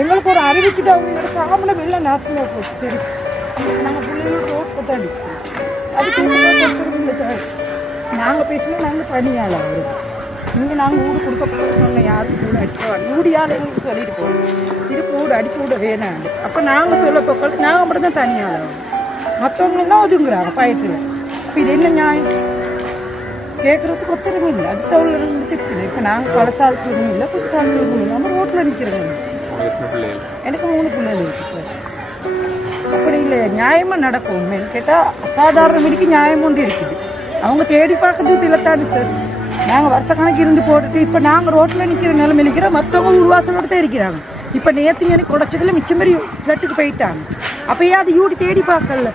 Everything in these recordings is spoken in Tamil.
எங்களுக்கு ஒரு அறிவிச்சுட்டு அவங்க எங்களோட வெளில நாசமாக போச்சு. தெரியும் நாங்கள் பிள்ளைகளோட ரோட் கொத்தாடி அதுக்கு நாங்கள் பேசினா நாங்கள் தனியால் அவரு. இங்கே நாங்கள் ஊடு கொடுக்க போகிறோம் சொன்னோம் யாருக்கு கூட அடிக்க ஊடியால் எங்களுக்கு சொல்லிட்டு போகணும் திருப்பி ஊடு அடிச்சு விட வேணாண்டு. அப்போ நாங்கள் சொல்ல போக்கள் நாங்கள் மட்டும் தான் தனியால் மற்றவங்களும் தான் ஒதுங்குறாங்க பயத்தில்? அப்போ இது என்ன நியாயம்? கேட்கறதுக்கு ஒத்துழைப்பு இல்லை. அது தவிர இருந்துச்சு இப்போ நாங்கள் பழசாலத்துலையும் இல்லை புதுசாலத்துலையும் இல்லை. நம்ம ரோட்டில் நிற்கிறோங்க எனக்கு மூணு பிள்ளைகள் இருக்கு சார் அப்படி இல்லை நியாயமா நடக்கும். உண்மைன்னு கேட்டால் அசாதாரண விதிக்கு நியாயம் ஒன்று இருக்குது. அவங்க தேடி பார்க்கறது இல்லத்தானே சார் நாங்கள் வருஷ கணக்கு இருந்து போட்டுட்டு இப்போ நாங்கள் ரோட்டில் நிற்கிற நிலைமை நிற்கிறோம் மற்றவங்க உருவாசலோட தான் இருக்கிறாங்க. இப்போ நேற்று எனக்கு உடச்சதுல மிச்சம் மாதிரி ஃப்ளட்டுக்கு போயிட்டாங்க. அப்போ ஏன் அது யூடி தேடி பார்க்கல.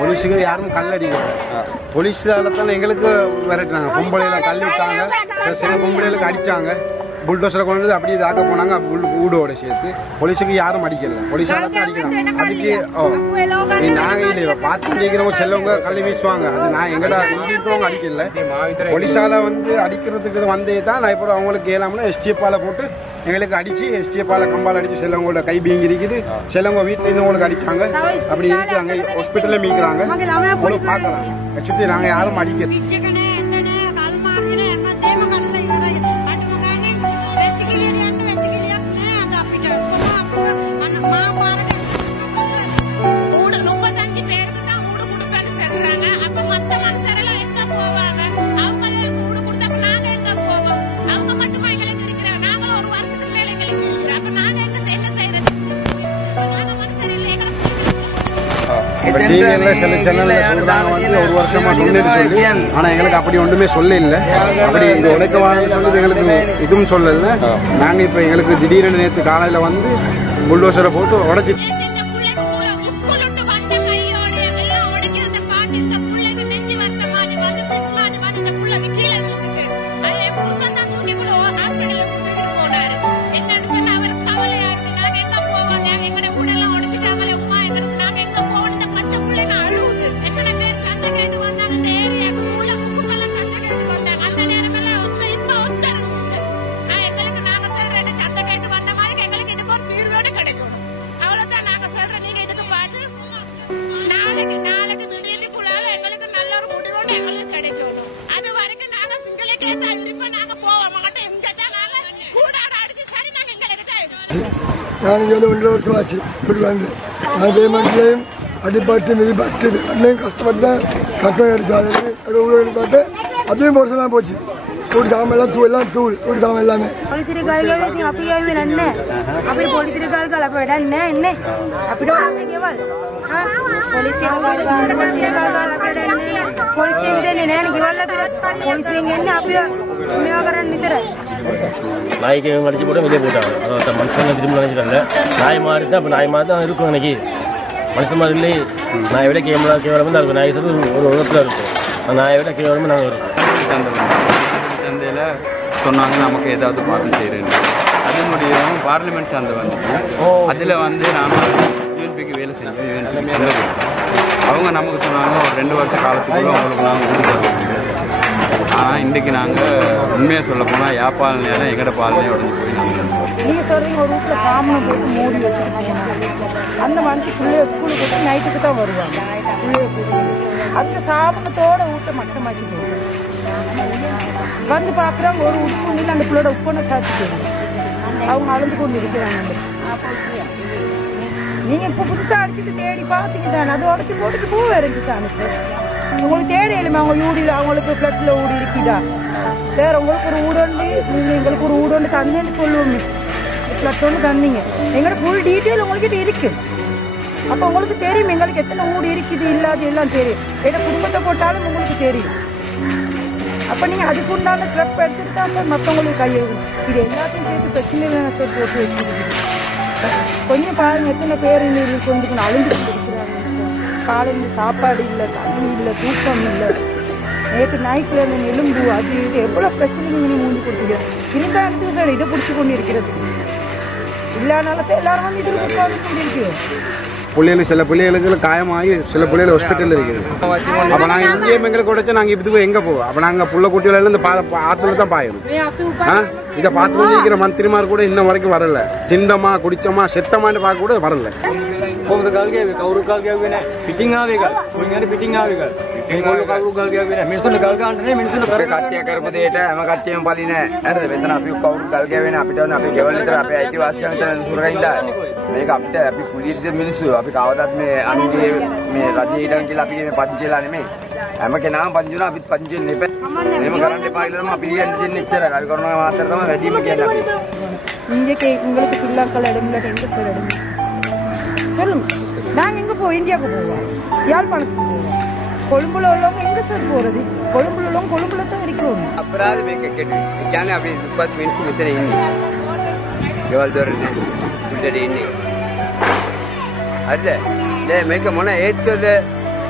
போலீஸுக்கு யாரும் கல்லடிக்கல. போலீஸால தான் எங்களுக்கு விரட்டினாங்க. பொம்பளையில கல் விட்டாங்க. சில பொம்பளைகளுக்கு அடிச்சாங்க. புல்டோசரை கொண்டு வந்து அப்படியே தாக்க போனாங்க. ஊடோட சேர்த்து. போலீஸுக்கு யாரும் அடிக்கல. போலீஸால தான் அடிக்கிறாங்க அதுக்கு நாங்க இல்லையோ. பார்த்து கேட்கிறவங்க செல்லவங்க கல் வீசுவாங்க. அது நான் எங்கடா இருக்கிறவங்க அடிக்கல. போலீஸால வந்து அடிக்கிறதுக்கு வந்தே தான் நான் இப்போ அவங்களுக்கு ஏலாம்னா எஸ்டிஎப்பால போட்டு எங்களுக்கு அடிச்சு எஸ்டிஎப்பால கம்பால் அடிச்சு செல்லவங்களோட கை பீங்கி இருக்குது. செல்லவங்க வீட்டுல இருந்து உங்களுக்கு அடிச்சாங்க. அப்படி இருக்கிறாங்க. ஹாஸ்பிட்டல்ல மீக்கிறாங்க உங்களுக்கு பார்க்கலாம். சுற்றி நாங்க யாரும் அடிக்கல. சில சேனல்ல சொல்றாங்க வந்து ஒரு வருஷமா சொன்னேன்னு சொல்லி. ஆனா எங்களுக்கு அப்படி ஒன்றுமே சொல்ல இல்ல அப்படி இது உடைக்கவான்னு சொல்லி எங்களுக்கு இதுவும் சொல்லல நாங்க இப்ப எங்களுக்கு திடீர்னு நேத்து காலையில வந்து புல்டோசரை போட்டு உடைச்சு நான் இங்கே வந்து ஒன்றரை வருஷம் ஆச்சு இப்படி வந்து நான் பேமெண்ட்லேயும் அடிப்பட்டு மிதிப்பட்டு அன்னையும் கஷ்டப்பட்டு தான் கட்டணம் அடிச்சு ஊழல் பாட்டு அதையும் வருஷம் தான் போச்சு கூட்டு சாமான் எல்லாம் தூள் எல்லாம் தூள் கூட்டு சாமான் எல்லாமே පොලිසිරි ගල්ගල ඉතින් අපි ඇවිල්ලා නෑ අපිට පොලිසිරි ගල් ගල අපිට නෑ ඉන්නේ අපිට ඕනේ ගෙවල් පොලිසිය ගල් ගල පොලිසිය ගල් ගල අපිට එන්නේ පොලිසියෙන් දෙන්නේ නෑනේ ගෙවල් අපිට පොලිසියෙන් එන්නේ අපිව මේවා කරන්න විතරයි நாய்க்கு அடிச்சு போட்டு வெளியே போட்டாங்க அதான் மனுஷங்க திரும்ப நினைச்சிடல நாய் மாதிரி தான் இப்போ நாய் மாதிரி தான் இருக்கும் எனக்கு மனுஷன் மாதிரி இல்லை நாயை விட கேமரா கேவலம் தான் இருக்கும் நாய் சொல்லி ஒரு உலகத்தில் இருக்கும் அந்த நாயை விட கேவலமாக நாங்கள் இருக்கோம் சந்தையில் சொன்னாங்க நமக்கு ஏதாவது பார்த்து செய்கிறேன்னு அதனுடைய பார்லிமெண்ட் சார்ந்த வந்துச்சு அதில் வந்து நாம் யூஎன்பிக்கு வேலை செஞ்சோம் அவங்க நமக்கு சொன்னாங்க ஒரு ரெண்டு வருஷ காலத்துக்குள்ள அவங்களுக்கு நாங்கள் கொடுத்து ஆனால் இன்றைக்கு நாங்கள் உண்மையை சொல்ல போனால் யாப்பாலனையால எங்கட பாலனையும் உடஞ்சி போய் நாங்கள் ஒரு போட்டு மூடி வச்சுட்டு அந்த மனுஷன் பிள்ளைய ஸ்கூலுக்கு போட்டு நைட்டுக்கு தான் வருவாங்க. பிள்ளைய வீட்டை மட்டமாக்கி போடுறாங்க வந்து பாக்குறாங்க ஒரு உப்பு இல்லை அந்த பிள்ளையோட உப்பனை சாத்திட்டு அவங்க அளந்து கொண்டு இருக்கிறாங்க. நீங்க இப்ப புதுசா அடிச்சுட்டு தேடி பாத்தீங்க தானே அது உடச்சு போட்டுட்டு பூ இறங்கி தானே சார் உங்களுக்கு தேடி எழுமா அவங்க ஊடியில் அவங்களுக்கு பிளட்ல ஊடி இருக்குதா? சார் உங்களுக்கு ஒரு ஊடொண்டு நீங்க எங்களுக்கு ஒரு ஊடொண்டு தந்தேன்னு சொல்லுவோம். பிளட் ஒன்று தந்தீங்க. எங்களோட ஃபுல் டீட்டெயில் உங்கள்கிட்ட இருக்கு. அப்ப உங்களுக்கு தெரியும் எங்களுக்கு எத்தனை ஊடு இருக்குது இல்லாது எல்லாம் தெரியும். ஏன்னா குடும்பத்தை போட்டாலும் உங்களுக்கு தெரியும். அப்ப நீங்க அதுக்கு உண்டான ஸ்டெப் எடுத்துட்டு தான் சார் மற்றவங்களுக்கு கையெழுது இது எல்லாத்தையும் சேர்த்து பிரச்சனை இல்லைன்னு சார் போட்டு வச்சிருக்கீங்க கொஞ்சம் பாருங்க எத்தனை பேர் இன்னைக்கு கொஞ்சம் அழிஞ்சு இருக்கிறாங்க. காலையில் சாப்பாடு இல்லை தண்ணி இல்லை தூக்கம் இல்லை. நேற்று நைட்டில் எலும்பு அது இது எவ்வளோ பிரச்சனை நீங்கள் மூஞ்சி கொடுத்துருக்கீங்க இருந்தா சார் இதை பிடிச்சி கொண்டு இருக்கிறது. இல்லாதனால எல்லாரும் வந்து இதில் உட்கார்ந்து கொண்டிருக்கிறோம் பிள்ளைகளுக்கு சில பிள்ளைகளுக்கு காயமாகி சில பிள்ளைகள் ஹாஸ்பிட்டல் இருக்குது. அப்ப நாங்க இங்கேயும் எங்களுக்கு உடைச்சா நாங்க இதுக்கு எங்க போவோம்? அப்ப நாங்க புள்ள குட்டியில பா- ஆத்துல தான் பாயணும் ஆ? இத பார்த்து இருக்கிற மந்திரிமார் கூட இன்ன வரைக்கும் வரல. திண்டமா குடிச்சோமா செத்தமான்னு பார்க்க கூட வரல. කොහොමද ගල් ගෑවේ කවුරු ගල් ගෑවේ නැහැ පිටින් ආවේ ගල් මුලින් හරි පිටින් ආවේ ගල් මේගොල්ලෝ කවුරු ගල් ගෑවේ නැහැ මිනිස්සුන්ට ගල් ගන්න නෙමෙයි මිනිස්සුන්ට අපේ කට්ටිය කරපු දෙයට හැම කට්ටියම පලිනේ හරිද මෙතන අපි කවුරු ගල් ගෑවෙන අපිට ඕනේ අපි ගෙවල් විතර අපේ අයිතිවාසිකම් විතර සුරකින්න මේක අපිට අපි කුලියට මිනිස්සු අපි කවදාත් මේ අනුගේ මේ රජයේ ඉඩම් කියලා අපි මේ පංචේලා නෙමෙයි හැම කෙනාම පංචුණා අපිත් පංචෙන්න එපා එහෙම කරන්න එපා කියලා තමයි අපි කියන්නේ දෙන්නේ ඉච්චර අපි කරනවා මාතර තමයි වැඩිම කියන්නේ අපි இங்கே உங்களுக்கு ஸ்ரீலங்கால இடம் இல்லாட்டி எங்க சார் இடம் சொல்லுங்க நாங்க எங்க போவோம் இந்தியாவுக்கு போவோம் யாழ்ப்பாணத்துக்கு போவோம் கொழும்புல உள்ளவங்க எங்க சார் போறது கொழும்புல உள்ளவங்க கொழும்புல தான் இருக்கணும் අපරාධ මේක කෙටුවේ. ඒ කියන්නේ අපි දුප්පත් මිනිස්සු මෙතන ඉන්නේ. ගෙවල් දොර නැහැ. උඩට ඉන්නේ. හරිද? දැන් මේක මොන හේතුවද?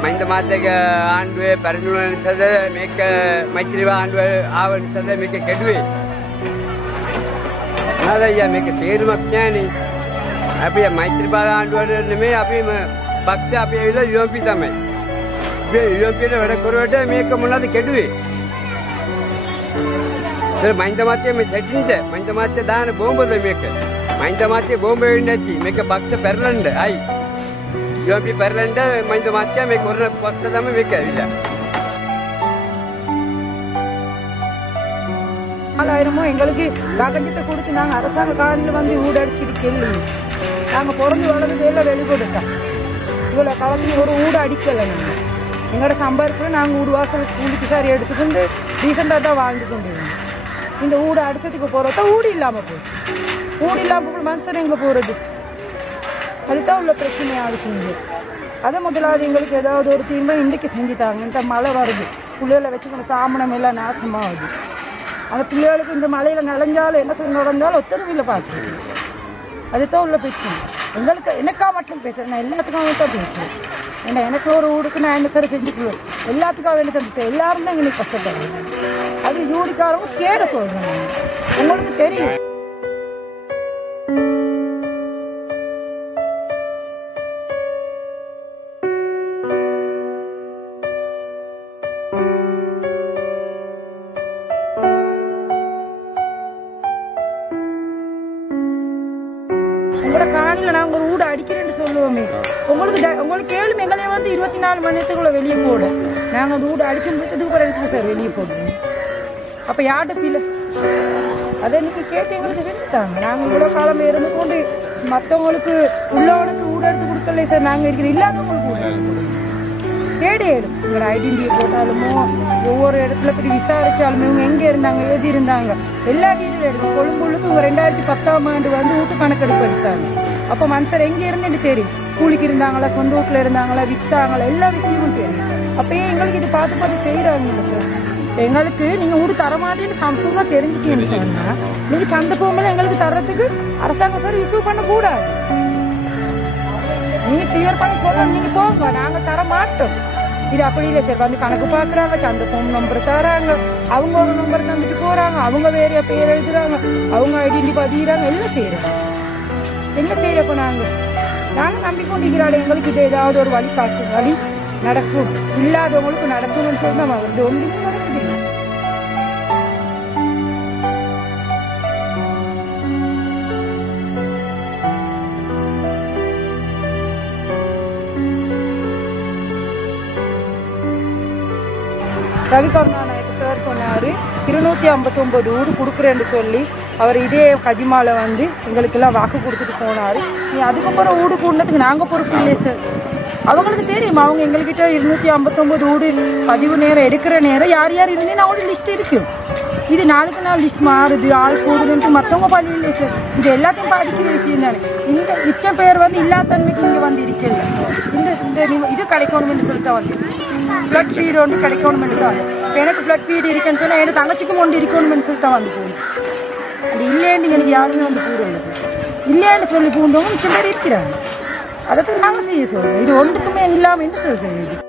මහින්ද මහත්තයාගේ ආණ්ඩුවේ පරිදුන නිසාද මේක මෛත්‍රී ආණ්ඩුව ආව නිසාද මේක කෙටුවේ? මොනවද අයියා මේක තේරුමක් නැහැනේ. අපි මෛත්‍රී බාල ආණ්ඩුවට නෙමෙයි අපි පක්ෂ අපි ඇවිල්ලා යුඑම්පී තමයි. මේ යුඑම්පීට වැඩ කරුවට මේක මොනවද කෙටුවේ? දැන් මහින්ද මාත්‍ය මේ සෙටින්ද මහින්ද මාත්‍ය දාන බෝම්බද මේක මහින්ද මාත්‍ය බෝම්බ වෙන්නේ නැති මේක පක්ෂ පෙරලන්න අයි යෝපි පෙරලන්න මහින්ද මාත්‍ය මේ කරන පක්ෂ තමයි මේක ඇවිල්ලා நாலாயிரமோ எங்களுக்கு ககஞ்சத்தை கொடுத்து நாங்க அரசாங்க காலில் வந்து ஊடடிச்சிட்டு கெல்லு நாங்கள் பிறந்து வளர்ந்தது எல்லாம் வெளிப்படுத்தோம் இவ்வளோ காலத்துல ஒரு ஊடு அடிக்கலை நாங்கள் எங்களோட சம்பாதிப்புல நாங்கள் ஊடு வாசல் கூலிக்கு சாரி எடுத்துக்கொண்டு ரீசெண்டாக தான் வாழ்ந்து கொண்டு இருந்தோம் இந்த ஊடு அடிச்சதுக்கு போகிறத ஊடு இல்லாமல் போச்சு ஊடு இல்லாமல் போய் மனுஷன் எங்கே போகிறது அதுதான் உள்ள பிரச்சனையாக இருக்குங்க அதை முதலாவது எங்களுக்கு ஏதாவது ஒரு தீர்வை இன்றைக்கு செஞ்சுட்டாங்க மழை வருது பிள்ளைகளை நம்ம சாமணம் எல்லாம் நாசமாகுது அந்த பிள்ளைகளுக்கு இந்த மழையில் நனைஞ்சாலும் என்ன செய்ய நடந்தாலும் ஒத்தரவில்லை பார்த்துருக்கு அதுதான் உள்ள பேசுவேன் எங்களுக்கு எனக்கா மட்டும் பேசுறேன் நான் எல்லாத்துக்காக தான் பேசுறேன் ஏன்னா எனக்கு ஒரு ஊருக்கு நான் என்ன சார் செஞ்சுக்குவேன். எல்லாத்துக்காக வேண்டி தான் பேசுறேன் எல்லாரும் தான் எங்களுக்கு கஷ்டப்படுறேன் அது யூடிக்காரவும் கேட சொல்றேன் உங்களுக்கு தெரியும். உங்களோட நாங்கள் ஒரு ஊடு அடிக்கிறேன்னு சொல்லுவோமே. உங்களுக்கு உங்களுக்கு கேள்வி எங்களையே வந்து இருபத்தி நாலு மணி நேரத்துக்குள்ள வெளியே போடும் நாங்கள் அந்த ஊடு அடிச்சு முடிச்சதுக்கு பிறகு எடுத்துக்க சார் வெளியே போடுவோம் அப்ப யார்கிட்ட பீல? அதை நீங்க கேட்டு எங்களுக்கு செஞ்சுட்டாங்க நாங்க இவ்வளவு காலம் இருந்து கொண்டு மத்தவங்களுக்கு உள்ளவனுக்கு ஊடு எடுத்து கொடுக்கல சார். நாங்க இருக்கிற இல்லாதவங்களுக்கு ஊடு எடுத்து உங்களோட ஐடென்டிட்டி போட்டாலுமோ ஒவ்வொரு இடத்துல போய் விசாரிச்சாலுமே இவங்க எங்க இருந்தாங்க எது இருந்தாங்க எல்லா டீட்டெயில் எடுக்கும் கொழும்புள்ளுக்கு இவங்க ரெண்டாயிரத்தி பத்தாம் ஆண்டு வந்து வீட்டு கணக்கெடுப்பு எடுத்தாங்க. அப்ப மனுஷர் எங்க இருந்துட்டு தெரியும். கூலிக்கு இருந்தாங்களா சொந்த வீட்டுல இருந்தாங்களா வித்தாங்களா எல்லா விஷயமும் தெரியும். அப்பயே எங்களுக்கு இது பார்த்து பார்த்து செய்யறாங்க சார் எங்களுக்கு நீங்க ஊடு தரமாட்டேன்னு சம்பூர்ணமா தெரிஞ்சிச்சீங்கன்னு சொன்னா நீங்க சந்தை போகும்போது எங்களுக்கு தர்றதுக்கு அரசாங்கம் சார் இஷ்யூ பண்ண கூடாது நீங்க கிளியர் பண்ணி சொல்லணும் நீங்க போங்க. நாங்க தர மாட்டோம். இது அப்படி இல்லை சார் வந்து கணக்கு பாக்குறாங்க சந்த போன் நம்பர் தராங்க. அவங்க ஒரு நம்பர் தந்துட்டு போறாங்க. அவங்க வேற பேர் எழுதுறாங்க. அவங்க ஐடென்டி பதிகிறாங்க எல்லாம் செய்யறாங்க. என்ன செய்யறப்போ நாங்கள் நாங்கள் நம்பிக்கொண்டிருக்கிறாள் எங்களுக்கு இது ஏதாவது ஒரு வழி காட்டும் வழி நடக்கும். இல்லாதவங்களுக்கு நடக்கும்னு சொல்லி நம்ம வந்து ஒன்றுமே நடக்குது ரவி கருணாநாயக் சார் சொன்னார் இருநூற்றி ஐம்பத்தொம்பது ஊடு கொடுக்குறேன்னு சொல்லி. அவர் இதே கஜிமாவில் வந்து எங்களுக்கெல்லாம் வாக்கு கொடுத்துட்டு போனார். நீ அதுக்கப்புறம் ஊடு கூடனதுக்கு நாங்கள் பொறுப்பு இல்லை சார் அவங்களுக்கு தெரியும்? அவங்க எங்கள்கிட்ட இருநூற்றி ஐம்பத்தொம்போது ஊடு பதிவு நேரம் எடுக்கிற நேரம் யார் யார் இருந்தேன்னு அவங்களோட லிஸ்ட் இருக்கும் இது நாளுக்கு நாள் லிஸ்ட் மாறுது ஆள் கூடுதுன்ட்டு மற்றவங்க பள்ளி இல்லை சார் இது எல்லாத்தையும் படிக்கிற விஷயம் தானே. இந்த மிச்ச பேர் வந்து இல்லாதன்மைக்கு இங்கே வந்து இருக்கல இந்த இந்த இது கிடைக்கணும்னு சொல்லிட்டு வந்து. பிளட் ஃபீடு ஒன்று கிடைக்கணும்னு தான் இப்போ எனக்கு பிளட் ஃபீடு இருக்குன்னு சொன்னால் எனக்கு தங்கச்சிக்கும் ஒன்று இருக்கணும்னு சொல்லிட்டு வந்து போகணும் இல்லைன்னு எனக்கு யாருமே வந்து கூறல சார். இல்லைன்னு சொல்லி கூண்டவும் சிலர் இருக்கிறாங்க. அதை நாங்கள் செய்ய சொல்றோம். இது ஒன்றுக்குமே இல்லாமல் என்ன சார் செய்யுது